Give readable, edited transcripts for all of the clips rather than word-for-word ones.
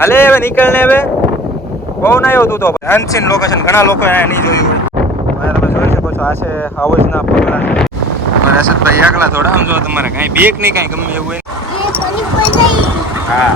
હાલે હવે નીકળ ને હવે બહુ ના આવ્યો તું તો અનસીન લોકેશન ઘણા લોકો અહીંયા નહીં જોયું હોય તમે જોઈ શકો છો આ છે હાવજના પગલા મારા અસદભાઈ એકલા થોડા આમ જો તમારે કાંઈ બેક નહીં કાંઈ ગમે એવું હોય હા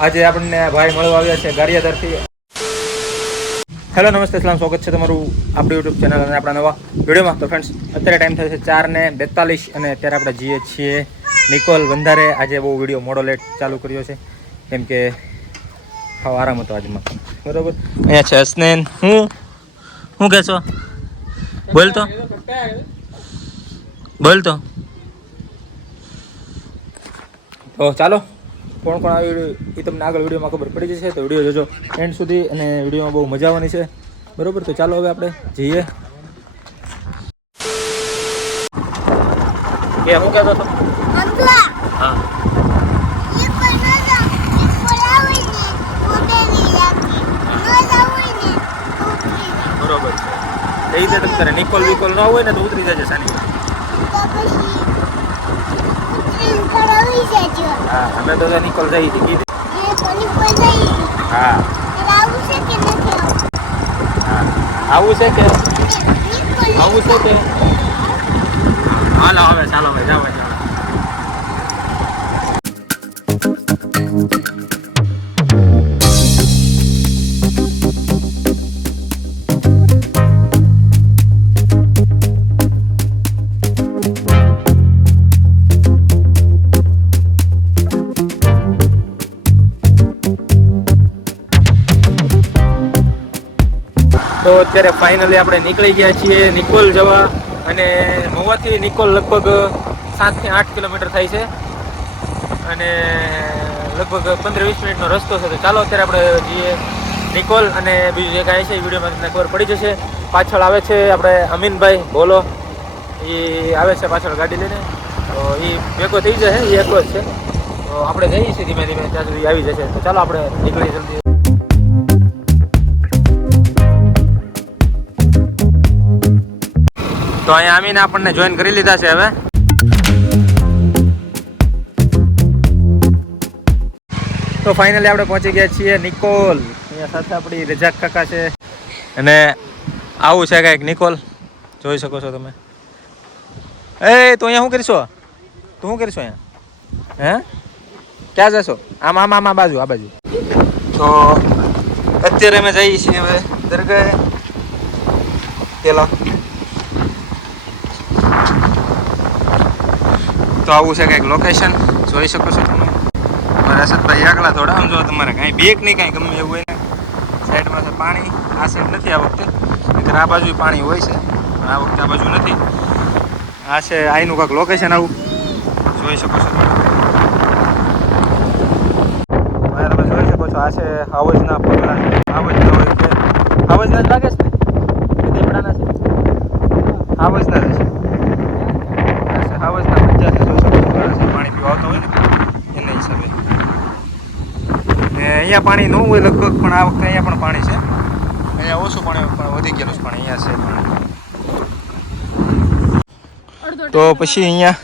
આજે આપણને ભાઈ મળવા આવ્યા છે ગારિયાદરથી હેલો નમસ્તે સલામ સ્વાગત છે તમારું આપણી યુટ્યુબ ચેનલ અને આપણા નવા વિડીયોમાં તો ફ્રેન્ડ્સ અત્યારે ટાઈમ થાય છે 4:42 અને અત્યારે આપણે જઈએ છીએ નિકોલ બંધારે આજે બહુ વિડીયો મોડો લેટ ચાલુ કર્યો છે કેમ કે હા આરામ હતો આજમાં બરાબર અહીંયા છે હસનેન હું કહેશો બોલતો તો ચાલો કોણ કોણ આવી એ તમને આગળ વિડીયોમાં ખબર પડી જશે તો વિડીયો જોજો એન્ડ સુધી અને વિડીયોમાં બહુ મજા આવવાની છે બરાબર તો ચાલો હવે આપણે જઈએ કે હું કહેતો હતો હા બરોબર છે એ રીતે તમે તારે નિકોલ વિકોલ ન હોય ને તો ઉતરી જશે સાની હા અમે તો નિકોલ જઈ હતી કીધી હા આવું છે કે હાલો હવે ચાલો ભાઈ જાઓ ચાલો તો અત્યારે ફાઇનલી આપણે નીકળી ગયા છીએ નિકોલ જવા અને મહુવાથી નિકોલ લગભગ 7 થી 8 કિલોમીટર થાય છે અને લગભગ 15-20 મિનિટનો રસ્તો છે તો ચાલો અત્યારે આપણે જઈએ નિકોલ અને બીજું જે કાંઈ છે એ વિડીયોમાં તમને ખબર પડી જશે પાછળ આવે છે આપણે અમીનભાઈ બોલો એ આવે છે પાછળ ગાડી લઈને તો એ ભેગો થઈ જશે એ એકલો જ છે તો આપણે જઈએ છીએ ધીમે ધીમે ત્યાં સુધી આવી જશે તો ચાલો આપણે નીકળી જલ્દી તો અહીંયા આવીને આપણને જોઈન કરી લીધા છે હવે તો ફાઇનલી આપણે પહોંચી ગયા છીએ નિકોલ અહીંયા સાથે આપણી રજાક કાકા છે અને આવું છે કાંઈક નિકોલ જોઈ શકો છો તમે એ તો અહીંયા શું કરીશો તું શું કરીશો અહીંયા હે ક્યાં જશો આમ આ બાજુ તો અત્યારે અમે જઈએ છીએ હવે દરગાહ પેલા તો આવું છે કંઈક લોકેશન જોઈ શકો છો તમે મારા અસદભાઈ એકલા થોડા આમ જો તમારે કાંઈ બેક નહીં કાંઈ ગમે એવું હોય ને સાઈડમાં છે પાણી આ સાઈડ નથી આ વખતે નહીંતર આ બાજુ પાણી હોય છે પણ આ વખતે આ બાજુ નથી આ છે આઈનું કાંઈક લોકેશન આવું જોઈ શકો છો તમે જોઈ શકો છો આ છે હાવજના પગલા હાવજના હોય છે હાવજના જ લાગે છે ને દીપડાના છે હાવજના જ છે હાવજના મજા છે પાણી પીવા આવતો હોય ને એના હિસાબે ને અહીંયા પાણી ન હોય લગભગ પણ આ વખતે અહીંયા પણ પાણી છે અહીંયા ઓછું પાણી પણ વધી ગયેલું છે પાણી અહીંયા છે તો પછી અહીંયા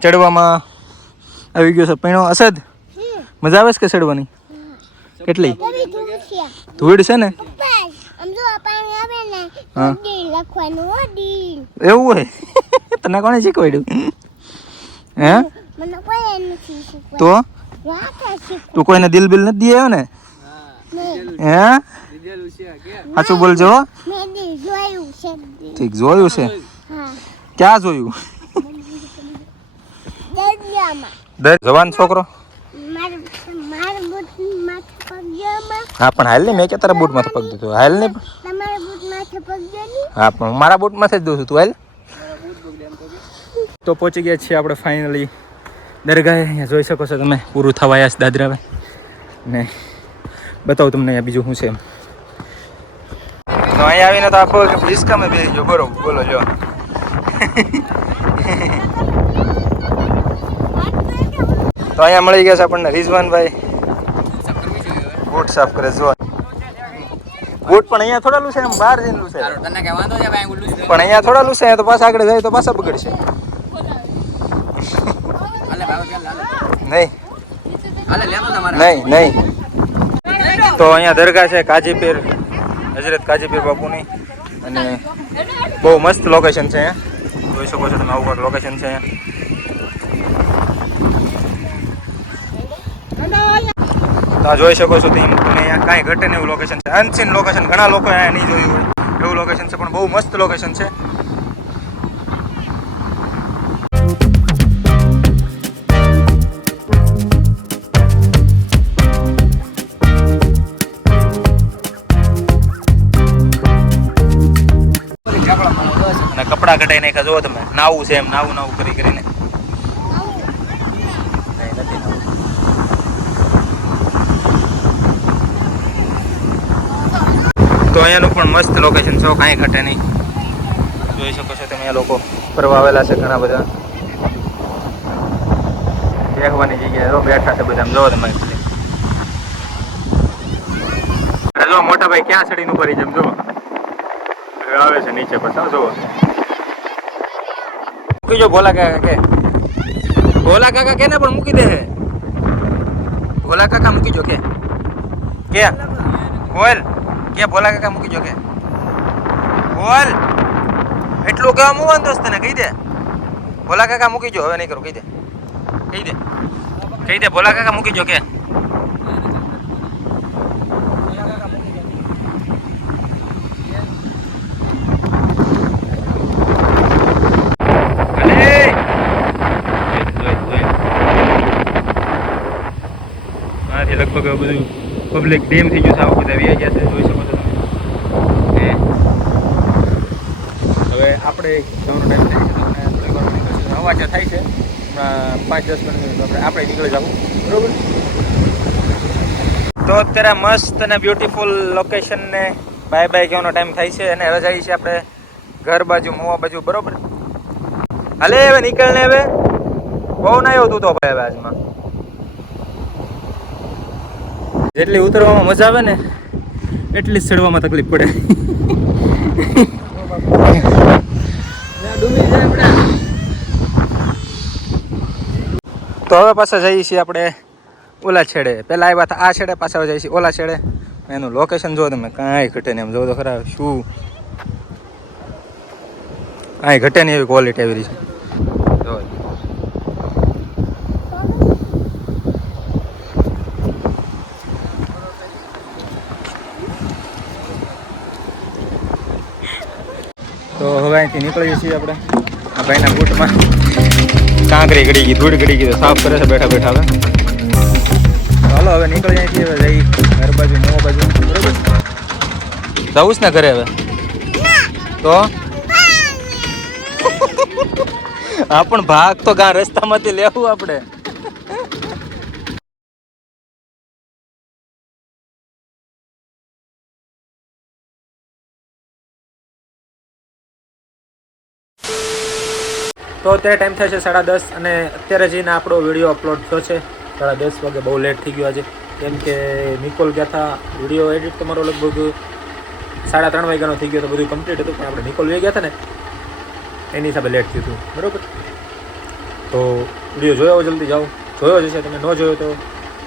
ચડવામાં આવી ગયો છે પૈણો અસદ મજા આવે છે કે ચડવાની કેટલી ધૂળ છે ને એવું હોય તને કોણે શીખવાડ્યું હે તો તું કોઈને દિલ બિલ નથી દે ને હે સાચું બોલજો ઠીક જોયું છે ક્યાં જોયું જવાન છોકરો હા પણ હાલ ને મેં કે તારા બૂટ માથે પગ દીધો હાલ ને હા પણ મારા બૂટ માથે જ દઉં છું તું હાલ તો પહોંચી ગયા છીએ આપણે ફાઇનલી દરગાહે અહીંયા જોઈ શકો છો તમે પૂરું થવા આવ્યા છે દાદરાવે ને બતાવું તમને અહીંયા બીજું શું છે એમ તો અહીંયા આવીને તો આપો કે ડિસ્કામે બેસી ગયો બરોબર બોલો જો તો અહીંયા મળી ગયા છે આપણને રિઝવાનભાઈ બૂટ સાફ કરે જો બૂટ પણ અહીંયા થોડા લૂસે એમ બહાર જઈને લૂસે પણ અહીંયા થોડા લૂસે તો પાછા આગળ જાય તો પાછા બગડશે નહીં નહીં નહીં. તો અહીંયા દરગાહ છે કાજીપીર, હજરત કાજીપીર બાપુની, અને બહુ મસ્ત લોકેશન છે અહીંયા. જોઈ શકો છો તમે, આવું કંઈક લોકેશન છે અહીંયા. તો જોઈ શકો છો તમે અહીંયા કાંઈ ઘટે ને એવું લોકેશન છે. અનસીન લોકેશન, ઘણા લોકો અહીંયા નહીં જોયું હોય એવું લોકેશન છે, પણ બહુ મસ્ત લોકેશન છે. અને કપડા કઢાઈ નાખ્યા જુઓ તમે, નાવું છે એમ, નાવું નાવું કરી કરીને. તો અહીંયાનું પણ મસ્ત લોકેશન છે, કાંઈ ઘટે નહીં. જોઈ શકો છો તમે, અહીંયા લોકો ફરવા આવેલા છે ઘણા બધા. બેસવાની જગ્યાએ બેઠા છે બધા, જોવો તમે. જો મોટા ભાઈ ક્યાં ચડીને ઉપર જેમ જો આવે છે નીચે, પછી જોવો. મૂકી જો ભોલા કાકા કે, ભોલા કાકા કે ને પણ મૂકી દે. ભોલા કાકા મૂકી જો કે બોલ કે ભોલા કાકા મૂકી જો કે બોલ. એટલું કેવા મુવાન દોસ્ત ને કહી દે, ભોલા કાકા મૂકી જો. હવે નહીં કરું, કહી દે ભોલા કાકા મૂકી જો કે. લગભગ બધું પબ્લિક ડેમ થઈ ગયું છે, આવું બધા વ્યા ગયા છે, જોઈ શકો છો તમે. હવે આપણે જવાનો ટાઈમ થાય છે, તમને થોડી વાર નીકળશે. અવાજ થાય છે હમણાં 5-10 મિનિટ આપણે નીકળી જવું, બરોબર. તો અત્યારે મસ્ત અને બ્યુટીફુલ લોકેશનને બાય બાય કહેવાનો ટાઈમ થાય છે, અને હવે જઈએ છીએ આપણે ઘર બાજુ, મોવા બાજુ, બરોબર. હાલે હવે નીકળ ને, હવે બહુ ના આવ્યો તું તો ભાઈ. હવે આજમાં જેટલી ઉતરવામાં મજા આવે ને એટલી જ ચડવામાં તકલીફ પડે. તો હવે પાછા જઈએ છીએ આપણે ઓલા છેડે. પહેલાં આવ્યા હતા આ છેડે, પાછા જઈએ છીએ ઓલા છેડે. એનું લોકેશન જો તમે, કાંઈ ઘટે નહીં. એમ જોવો તો ખરા, શું કાંઈ ઘટે નહીં એવી ક્વોલિટી આવી રહી છે. તો હવે અહીંથી નીકળીએ છીએ આપણે. આ ભાઈના બૂટમાં કાંકરી ગળી ગઈ, ધૂળ ગળી ગઈ, તો સાફ કરે છે બેઠા બેઠા. હવે ચાલો હવે નીકળી અહીંથી, હવે જઈ ઘર બાજુ, મોવા બાજુ, બરોબર. જવું જ ને ઘરે હવે તો. હા પણ ભાગ તો ગાં રસ્તામાંથી લેવું આપણે. તો અત્યારે ટાઈમ થાય છે 10:30, અને અત્યારે જઈને આપણો વિડીયો અપલોડ થયો છે 10:30 વાગે. બહુ લેટ થઈ ગયો આજે, કેમ કે નિકોલ ગયા હતા. વિડીયો એડિટ તમારો લગભગ 3:30 વાગ્યાનો થઈ ગયો, તો બધું કમ્પ્લીટ હતું. પણ આપણે નિકોલ ગયા હતા ને એની હિસાબે લેટ થયું હતું, બરાબર. તો વિડીયો જોયો હોય જલ્દી જાઓ, જોયો જ હશે. તમે ન જોયો તો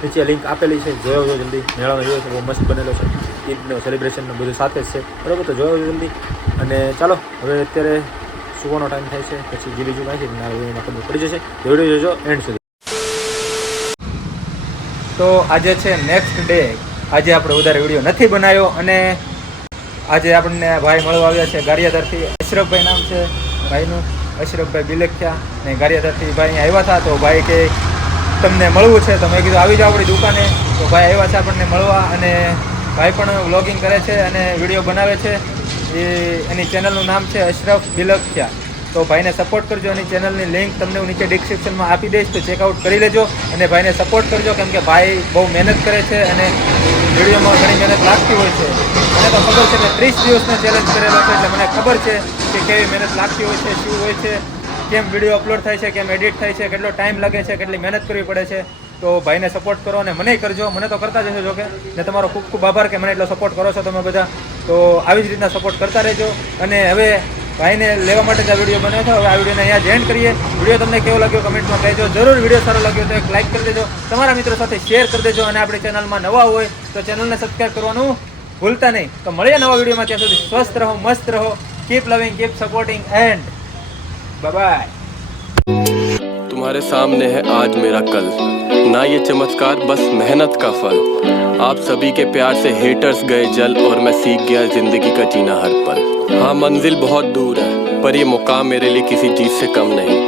નીચે લિંક આપેલી છે, જોયો જો જલ્દી. મેળાનો જોયો છે, બહુ મસ્ત બનેલો છે. ઈદનો સેલિબ્રેશનનો બધું સાથે જ છે, બરાબર. તો જોયો જલ્દી. અને ચાલો હવે અત્યારે સુવાનો ટાઈમ થાય છે, પછી જે બીજું કાંઈ છે એમાં ખબર પડી જશે. વિડીયો જોજો એન્ડ સુધી. તો આજે છે નેક્સ્ટ ડે. આજે આપણે વધારે વિડીયો નથી બનાવ્યો, અને આજે આપણને ભાઈ મળવા આવ્યા છે ગારિયાધારથી. અશરફભાઈ નામ છે ભાઈનું, અશરફભાઈ બિલખ્યા. ને ગારિયાધારથી ભાઈ અહીંયા આવ્યા હતા. તો ભાઈ કે તમને મળવું છે, તો મેં કીધું આવી જાઓ આપણી દુકાને. તો ભાઈ આવ્યા છે આપણને મળવા, અને ભાઈ પણ વ્લોગિંગ કરે છે અને વિડીયો બનાવે છે. એની ચેનલનું નામ છે અશરફ બિલખ્યા. તો ભાઈને સપોર્ટ કરજો. એની ચેનલની લિંક તમને હું નીચે ડિસ્ક્રિપ્શનમાં આપી દઈશ, તો ચેકઆઉટ કરી લેજો અને ભાઈને સપોર્ટ કરજો, કેમ કે ભાઈ બહુ મહેનત કરે છે અને વિડીયોમાં ઘણી મહેનત લાગતી હોય છે. મને તો ખબર છે કે 30 દિવસનો ચેલેન્જ કરેલો છે, એટલે મને ખબર છે કે કેવી મહેનત લાગતી હોય છે, શું હોય છે, કેમ વિડીયો અપલોડ થાય છે, કેમ એડિટ થાય છે, કેટલો ટાઈમ લાગે છે, કેટલી મહેનત કરવી પડે છે. તો ભાઈને સપોર્ટ કરો, અને મને કરજો. મને તો કરતા જ હશો જોકે, ને તમારો ખૂબ ખૂબ આભાર કે મને એટલો સપોર્ટ કરો છો તમે બધા. તો આવી જ રીતના સપોર્ટ કરતા રહેજો. અને હવે ભાઈને લેવા માટે જ આ વિડીયો બન્યો હતો. હવે આ વિડીયોને અહીંયા જ એન્ડ કરીએ. વિડીયો તમને કેવો લાગ્યો કમેન્ટમાં કહેજો. જરૂર વિડીયો સારો લાગ્યો તો એક લાઈક કરી દેજો, તમારા મિત્રો સાથે શેર કરી દેજો, અને આપણી ચેનલમાં નવા હોય તો ચેનલને સબસ્ક્રાઈબ કરવાનું ભૂલતા નહીં. તો મળીએ નવા વિડીયોમાં. ત્યાં સુધી સ્વસ્થ રહો, મસ્ત રહો. કીપ લવિંગ, keep supporting and bye bye. तुम्हारे सामने है आज मेरा कल, ना ये चमत्कार बस मेहनत का फल. आप सभी के प्यार से हेटर्स गए जल और मैं सीख गया जिंदगी का जीना हर पल. हाँ मंजिल बहुत दूर है पर ये मुकाम मेरे लिए किसी चीज से कम नहीं.